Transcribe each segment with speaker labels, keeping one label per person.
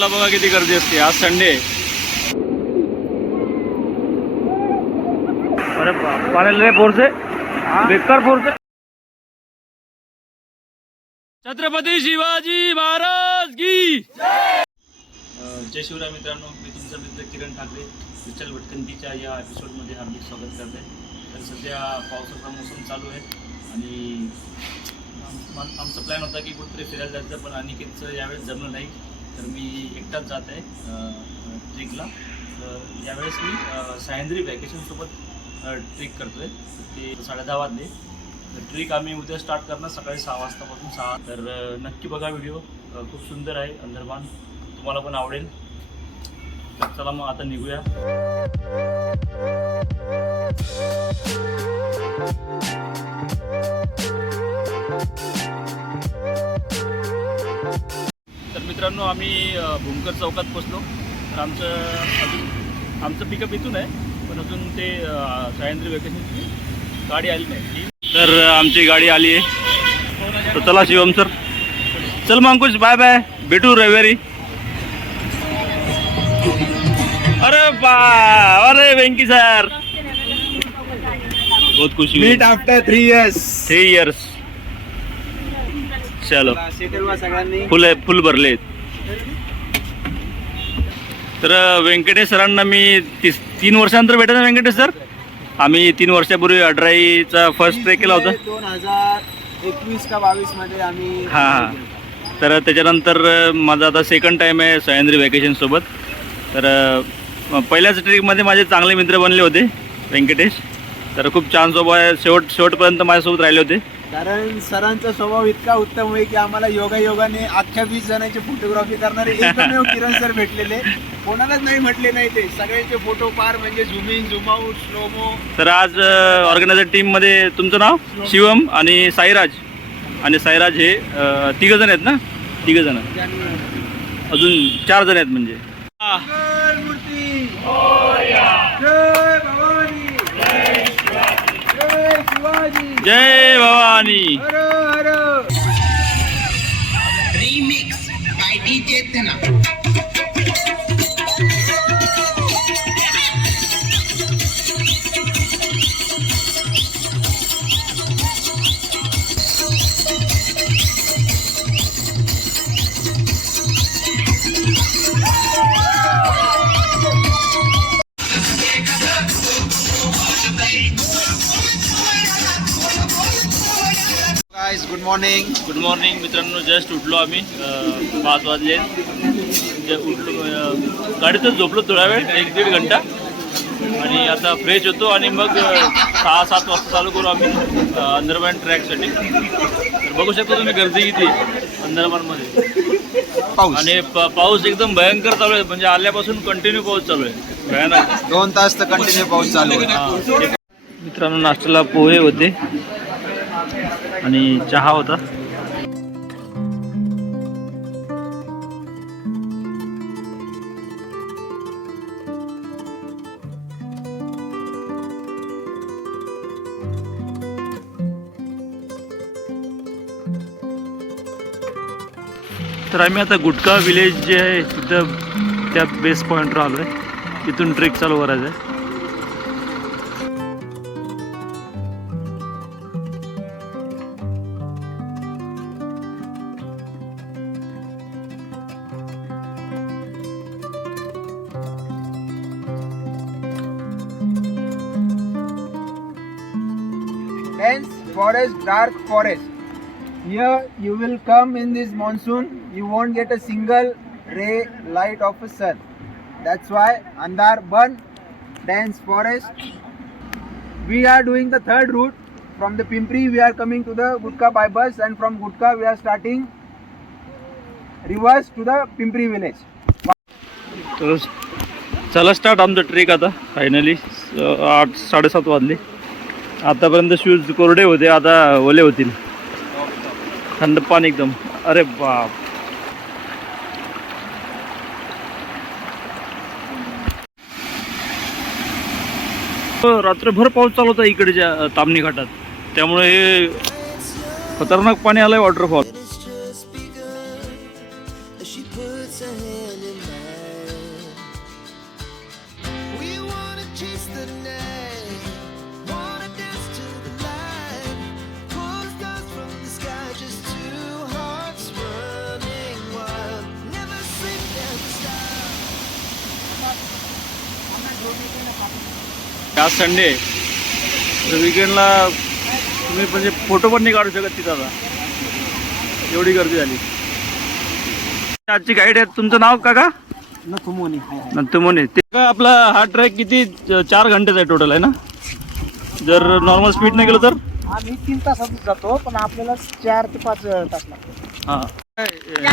Speaker 1: ट्रेकला बघा किती गर्दी असते. आज संडे अरे पाण्याला फोर्स आहे बेकार छत्रपती शिवाजी महाराज की. जय शिवराय मित्रांनो मी तुमचा मित्र किरण ठाकरे विठ्ठल भटकंतीच्या या एपिसोडमध्ये हार्दिक स्वागत करते. तर सध्या पावसाचा मोसम चालू आहे आणि आम- आम- आमचा प्लॅन होता की कुठेतरी फिरायला जायचं पण अनिकेतचं यावेळेस जमलं नाही. तर मी एकटाच जात आहे ट्रेकला. तर यावेळेस मी सह्याद्री वॅकेशनसोबत ट्रिक करतो आहे ते साडे दहा वाजले. तर ट्रिक आम्ही उद्या स्टार्ट करणार सकाळी सहा वाजतापासून सहा. तर नक्की बघा व्हिडिओ खूप सुंदर आहे अंदरबान. तुम्हाला पण आवडेल. तर चला मग आता निघूया. मित्रांनो आम्ही भूमकर चौकात पोचलो. तर आमचं अजून आमचं पिकअप इथून आहे पण अजून ते अ, सह्याद्री वेकेशनची गाडी आली नाही. तर आमची गाडी आली आहे. तर चला शिवम सर चल मग अंकुश बाय बाय भेटू रविवारी. अरे बा अरे वेंकी सर बहुत खुशी हुई।
Speaker 2: Meet after three years
Speaker 1: three years चलो.
Speaker 2: सगळ्यांनी.
Speaker 1: फुल आहे फुल भरले तर व्यंकटेश सरांना मी तीस तीन वर्षानंतर भेटत ना व्यंकटेश सर? आम्ही तीन वर्षापूर्वी अठराईचा फर्स्ट ट्रेक केला होता.
Speaker 2: दोन हजार एकवीस का बावीसमध्ये आम्ही
Speaker 1: हा हा. तर त्याच्यानंतर माझा आता सेकंड टाईम आहे सह्याद्री वॅकेशन सोबत. तर पहिल्याच ट्रिकमध्ये माझे चांगले मित्र बनले होते व्यंकटेश. तर खूप छान आहे. शेवट शेवटपर्यंत माझ्यासोबत राहिले होते.
Speaker 2: कारण सरांचा स्वभाव इतका उत्तम आहे की आम्हाला योगा योगाने अख्ख्या वीस जणांची फोटोग्राफी करणारे एकमेव किरण सर भेटलेले. कोणालाच नाही म्हटले नाही ते. सगळ्यांचे फोटो पार म्हणजे zoom in zoom out slomo
Speaker 1: तर आज ऑर्गनायझर टीममध्ये तुमचं नाव? शिवम आणि साईराज. आणि साईराज हे तिघ जण आहेत ना? तिघ जण. अजून चार जण आहेत म्हणजे. हा.
Speaker 2: मूर्ती जय भवानी जय शिवाजी
Speaker 1: जय भवानी
Speaker 2: हर हर
Speaker 3: Remix
Speaker 2: good morning
Speaker 1: good morning मित्रांनो. जस्ट उठलो आम्ही पाच वाजले. जे उठलो गाडीतच झोपलो थोडा वेळ एक दीड घंटा. आणि आता फ्रेश होतो आणि मग सहा सात वाजता चालू करू आम्ही अंदरमॅन ट्रॅकसाठी तर बघू शकता तुम्ही गर्दी किती
Speaker 2: पाऊस.
Speaker 1: आणि पाऊस एकदम भयंकर चालू आहे. म्हणजे आल्यापासून कंटिन्यू पाऊस चालू आहे. भयानक.
Speaker 2: दोन तास तर कंटिन्यू पाऊस चालू आहे.
Speaker 1: हा. मित्रांनो नाश्त्याला पोहे होते. आणि चहा होता. तर आम्ही आता गुटका विलेज जे आहे तिथं त्या बेस पॉईंटवर आलो आहे तिथून ट्रेक चालू करायचं आहे
Speaker 2: forest, dark forest. Here you will come in this monsoon, you won't get a single ray light of a sun. That's why Andar Ban, dense forest. We are doing the third route. From the Pimpri, we are coming to the Gutka by bus, and from Gutka, we are starting reverse to the Pimpri village.
Speaker 1: तर चला start आमचं trek आता finally आठ साडेसात वाजले आतापर्यंत shoes कोरडे होते आता ओले होतील. थंड पाणी एकदम. अरे बाप. रात्रभर पाऊस चालू होता इकडच्या तामणी घाटात. त्यामुळे हे खतरनाक पाणी आलंय वॉटरफॉल आज संडे आहे तर विकेंडला तुम्ही म्हणजे फोटो पण नाही काढू शकत तिथं आता. एवढी गर्दी झाली. आजची गाईड आहे तुमचं नाव काका? नंतुमोनी ते का आपला हा ट्रॅक किती चार घंटेचा आहे टोटल आहे ना? जर नॉर्मल स्पीड नाही गेलं तर?
Speaker 4: आम्ही तीन तासातच जातो पण आपल्याला चार ते पाच तास लागतो
Speaker 1: हां.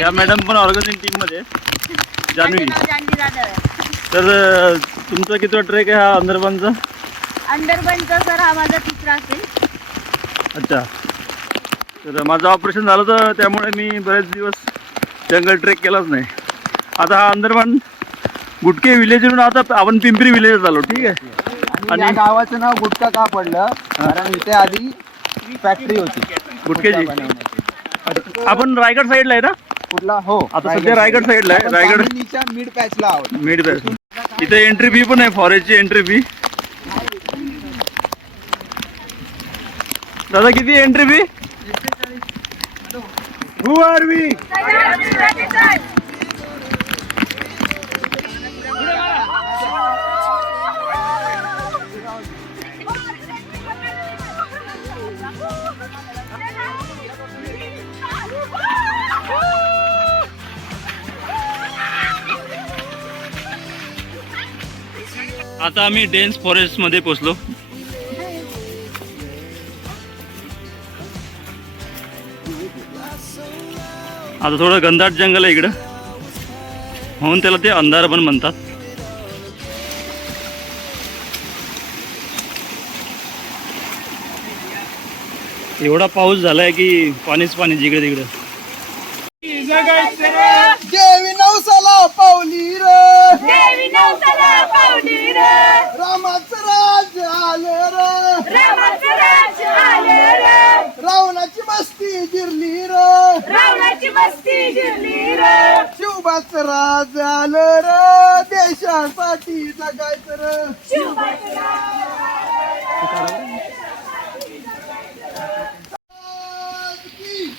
Speaker 1: या मॅडम पण ऑर्गनायझिंग टीममध्ये आहे. जान्हवी.
Speaker 5: जानवी
Speaker 1: तर तुमचा कितवा ट्रेक आहे हा अंदरबानचा
Speaker 5: अंडरबनचा सर हा माझा तिसरा असेल.
Speaker 1: अच्छा. तर माझं ऑपरेशन झालं होतं त्यामुळे मी बरेच दिवस जंगल ट्रेक केलाच नाही. आता हा अंदरबान गुटके विलेजवरून आता आपण पिंपरी विलेज आलो ठीक आहे?
Speaker 2: आणि गावाचं नाव गुटका का पडलं? कारण इथे आधी फॅक्टरी होती.
Speaker 1: गुटकेची. आपण रायगड साईडला आहे ना?
Speaker 2: कुठला? हो
Speaker 1: आता सध्या रायगड साईडला. आहे. रायगड
Speaker 2: मिड पॅचला आहोत.
Speaker 1: मिड बॅस इथे एंट्री फी पण आहे फॉरेस्टची एंट्री फी दादा किती entry fee
Speaker 2: who are we
Speaker 1: आता आम्ही डेन्स फॉरेस्टमध्ये पोहोचलो. आता थोडं घनदाट जंगल आहे इकडं. म्हणून त्याला ते अंधार पण म्हणतात. एवढा पाऊस झालाय की पाणीच पाणी जिकडे तिकडे.
Speaker 2: देवी नवसाला पावली र.
Speaker 5: देवी नवसाला पावली रे.
Speaker 2: रामाचं राज आलं र.
Speaker 5: रामाचं राज्य आले रे.
Speaker 2: रावणाची मस्ती
Speaker 5: रावणाची मस्ती रे.
Speaker 2: शिवबाचं राज आलं र देशासाठी जगायचं र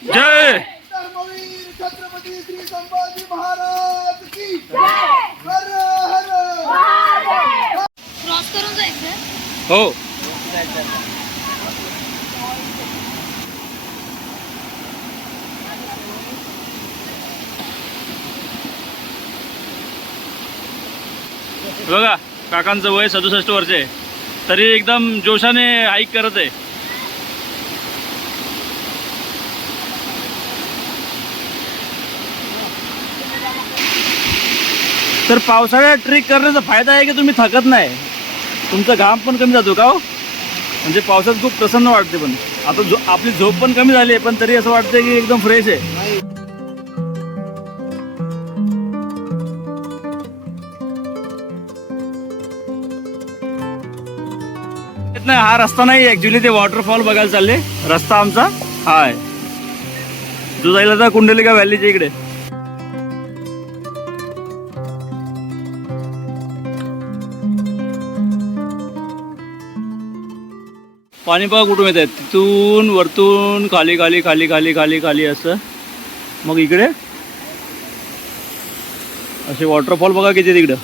Speaker 1: जय
Speaker 2: धर्मवीर छत्रपती श्री संभाजी महाराज की हर हर
Speaker 5: क्रॉस करून जायचं
Speaker 1: हो बघा काकांचं वय सदुसष्ट वर्ष आहे. तरी एकदम जोशाने हाईक करत आहे. तर पावसाळ्यात ट्रेक करण्याचा फायदा आहे की तुम्ही थकत नाही? तुमचा घाम पण कमी जातो का हो? म्हणजे पावसात खूप प्रसन्न वाटते पण. आता झो आपली झोप पण कमी झाली आहे पण तरी असं वाटतं की एकदम फ्रेश आहे. येत नाही हा रस्ता नाही ऍक्च्युली ते वॉटरफॉल बघायला चालले. रस्ता आमचा हा आहे. जायला तर कुंडलिका व्हॅलीच्या इकडे. पाणी कुठून येत आहेत. तिथून वरतून खाली खाली खाली खाली खाली खाली असं. मग इकडे? असे वॉटरफॉल बघा किती तिकडं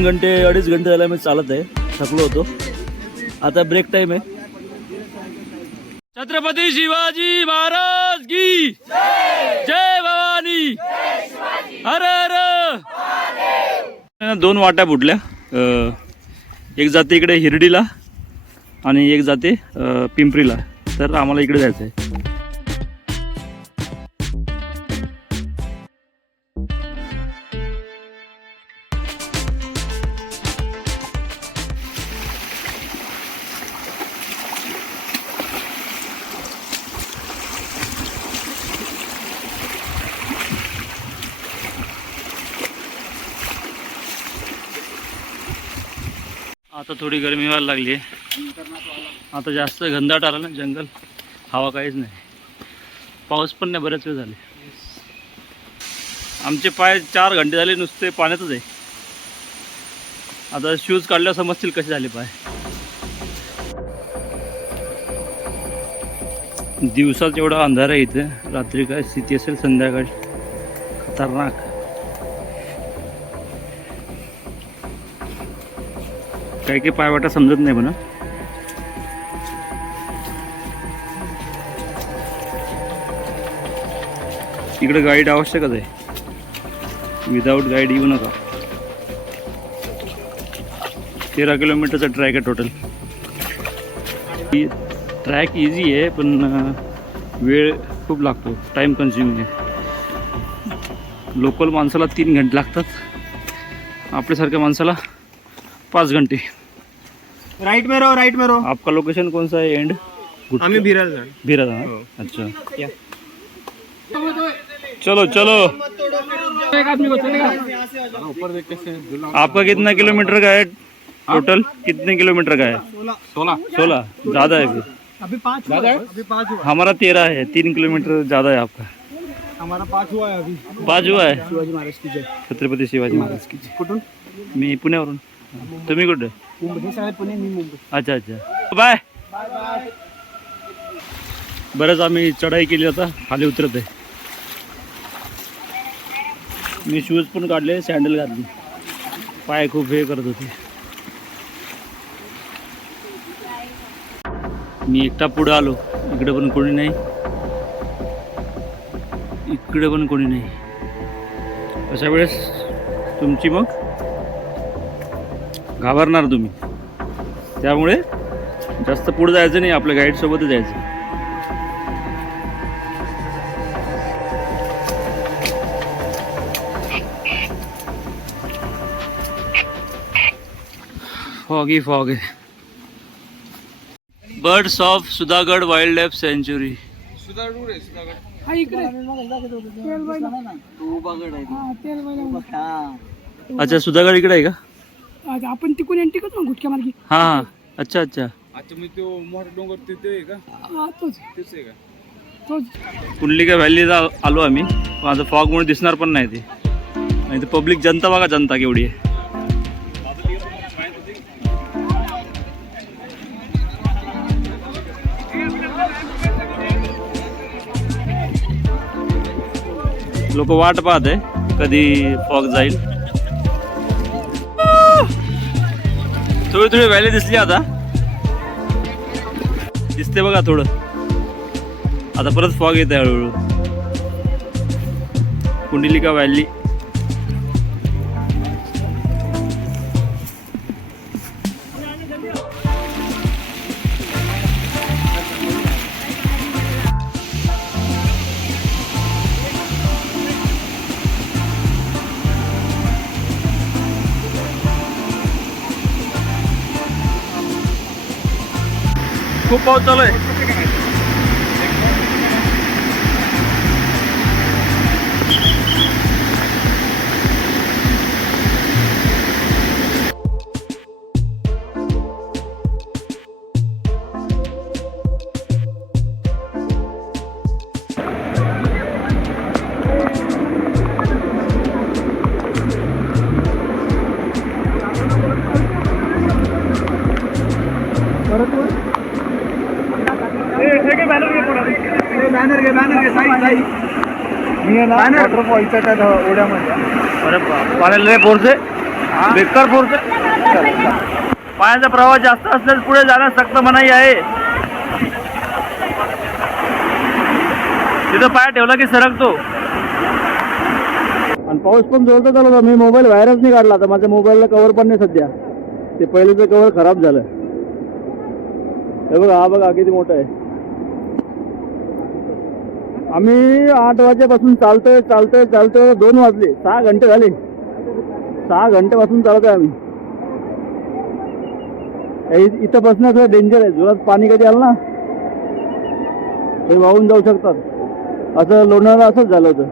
Speaker 1: दोन घंटे अडीच घंटे झाला मी चालत आहे. थकलो होतो. आता ब्रेक टाईम आहे. छत्रपती शिवाजी महाराज की? जय भवानी. अरे अरे दोन वाट्या फुटल्या. एक जाते इकडे हिरडीला आणि एक जाते पिंपरीला. तर आम्हाला इकडे जायचं आहे आता थोडी गरमी व्हायला लागली आहे. आता जास्त घनदाट आला ना जंगल हवा काहीच नाही. पाऊस पण नाही बरेच वेळ झाले. आमचे पाय चार घंटे झाले नुसते पाण्यातच आहे. आता शूज काढल्यावर समजतील कसे झाले पाय. दिवसात एवढा अंधार आहे इथं. रात्री काय स्थिती असेल संध्याकाळी. खतरनाक. काही काही पायवाटा समजत नाही म्हणा. इकडे गाईड आवश्यकच आहे. विदाऊट गाईड येऊ नका. तेरा किलोमीटरचा ट्रॅक आहे टोटल ट्रॅक इझी आहे पण वेळ खूप लागतो. टाईम कन्झ्युमिंग आहे. लोकल माणसाला तीन घंटे लागतात. आपल्यासारख्या माणसाला पाच घंटे।
Speaker 2: राइट में रहो राइट में रहो।
Speaker 1: आपका लोकेशन कौन सा है? एंड भीरा था अच्छा। चलो चलो। आपका कितना किलोमीटर का है? टोटल कितने किलोमीटर का है? सोलह। सोलह। ज़्यादा है
Speaker 4: अभी पाँच है? अभी पाँच हुआ।
Speaker 1: हमारा तेरह है तीन किलोमीटर ज़्यादा है आपका।
Speaker 4: हमारा पाँच हुआ है अभी।
Speaker 1: पाच हुआ आहे
Speaker 4: शिवाजी महाराज की जय।
Speaker 1: छत्रपती शिवाजी महाराज की
Speaker 4: कुठून?
Speaker 1: मी पुण्यावरून। तुम्ही कुठे?
Speaker 4: मुंबई. सगळे पुणे मी मुंबई.
Speaker 1: अच्छा अच्छा. बाय. बरंच आम्ही चढाई केली आता. खाली उतरत आहे मी शूज पण काढले सँडल घातली. पाय खूप हे करत होते. मी एकटा पुढं आलो. इकडे पण कोणी नाही. इकडे पण कोणी नाही. अशा वेळेस तुमची मग? घाबरणार तुम्ही. त्यामुळे जास्त पुढे जायचं नाही आपल्या गाईडसोबतच जायचं. Foggy fog. आहे birds of Sudhagad wild life सँच्युरी अच्छा सुधागड इकडे आहे का?
Speaker 4: आपण तिकून एंटी करतो गुटक्या मार्गी.
Speaker 1: हां हां अच्छा. अच्छा
Speaker 4: तोच. तोच.
Speaker 1: कुंडलिका व्हॅलीला आलो आम्ही. पण आता फॉगमुळे दिसणार पण नाही ते. नाही तर पब्लिक जनता बघा जनता केवढी आहे. लोक वाट पाहत आहे कधी फॉग जाईल. थोडी थोडी व्हॅली दिसली आता. दिसते बघा थोडं. आता परत फॉग येत आहे हळूहळू. कुंडलिका व्हॅली. खूप पाऊस चालू आहे.
Speaker 2: साईड
Speaker 4: मी आहे ना वॉटरफॉलच्या त्या ओढ्यामध्ये.
Speaker 1: अरे बा- पाण्याला लय फोर्स आहे. बेकार फोर्स आहे. पाण्याचा प्रवाह जास्त असल्यास पुढे जाण्यास सक्त मनाई आहे. तिथं पाय ठेवला की सरकतो. आणि पाऊस पण जोरदार चालू होता. मी मोबाईल बाहेरच नाही काढला आता माझ्या मोबाईलला कवर पण नाही सध्या. ते पहिलेचं कवर खराब झालं. हे बघा हा बघा किती मोठा आहे. आम्ही आठ वाजेपासून चालतोय चालतोय चालतोय. दोन वाजले. सहा घंटे झाले. सहा घंटेपासून चालतोय आम्ही. इथं बसणं थोडं डेंजर आहे. जोरात पाणी कधी आलं ना हे वाहून जाऊ शकतात. असं लोणावळा असंच झालं होतं.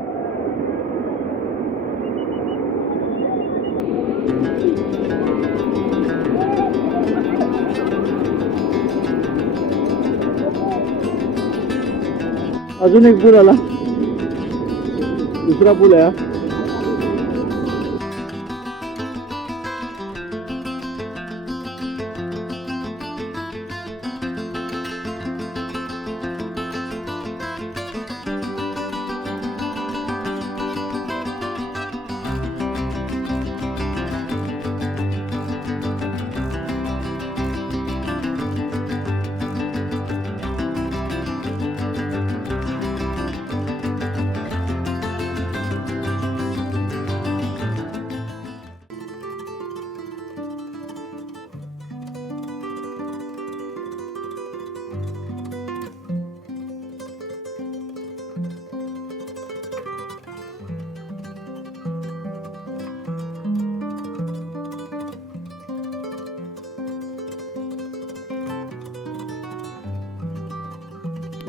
Speaker 1: अजून एक पूल आला. दुसरा पूल आहे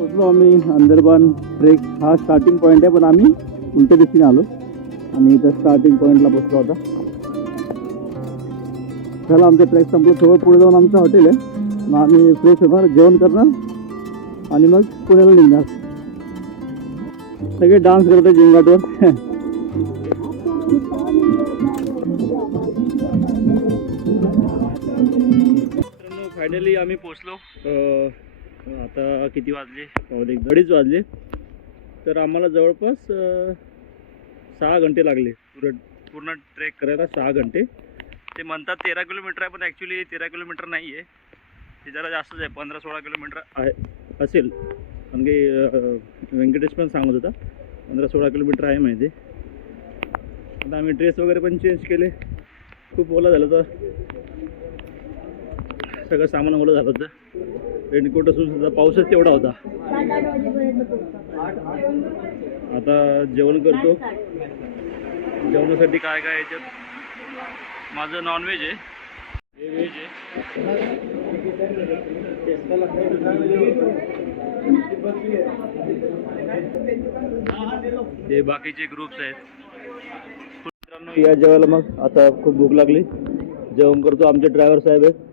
Speaker 1: पोचलो आम्ही अंदरबान ट्रेक हा स्टार्टिंग पॉईंट आहे पण आम्ही उलट्या दिशेने आलो. आणि इथं स्टार्टिंग पॉईंटला पोचलो होता चला आमचं ट्रेक संपलं. थोडं पुढे जाऊन आमचं हॉटेल आहे. मग आम्ही फ्रेश होणार जेवण करणार. आणि मग पुण्याला निघणार. सगळे डान्स करत आहे जिंगाटवर फायनली आम्ही पोचलो आता किती वाजले? पावणे एक अडीच वाजले. तर आम्हाला जवळपास सहा घंटे लागले. पूर्ण पूर्ण ट्रेक करायला सहा घंटे. ते म्हणतात तेरा किलोमीटर आहे पण ॲक्च्युली तेरा किलोमीटर नाही आहे ते जरा जास्तच आहे पंधरा सोळा किलोमीटर आहे असेल. कारण की व्यंकटेश पण सांगत होता पंधरा सोळा किलोमीटर आहे माहिती आता आम्ही ड्रेस वगैरे पण चेंज केले. खूप ओला झालं तर सगळं सामान ओलं झालं होतं. रेनकोट असून सुद्धा पाऊसच तेवढा होता. आता जेवण करतो. जेवणासाठी काय काय याच्यात? माझं नॉनव्हेज आहे. हे व्हेज आहे. हे बाकीचे ग्रुप्स आहेत. या जेवायला मग. आता खूप भूक लागली. जेवण करतो. आमचे ड्रायव्हर साहेब आहेत.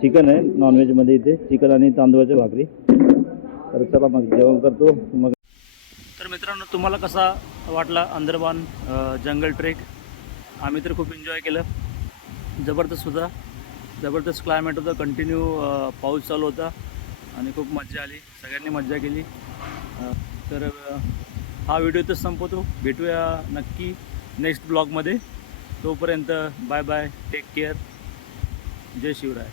Speaker 1: चिकन आहे नॉनव्हेजमध्ये इथे. चिकन आणि तांदूळाची भाकरी. तर चला मग जेवण करतो. मग तर मित्रांनो तुम्हाला कसा वाटला अंदरबान जंगल ट्रेक आम्ही तर खूप एन्जॉय केलं. जबरदस्त होता. जबरदस्त क्लायमेट होतं. कंटिन्यू पाऊस चालू होता. आणि खूप मजा आली. सगळ्यांनी मजा केली. तर हा व्हिडिओ तर संपवतो. भेटूया नक्की नेक्स्ट ब्लॉगमध्ये तोपर्यंत बाय बाय टेक केअर जय शिवराय.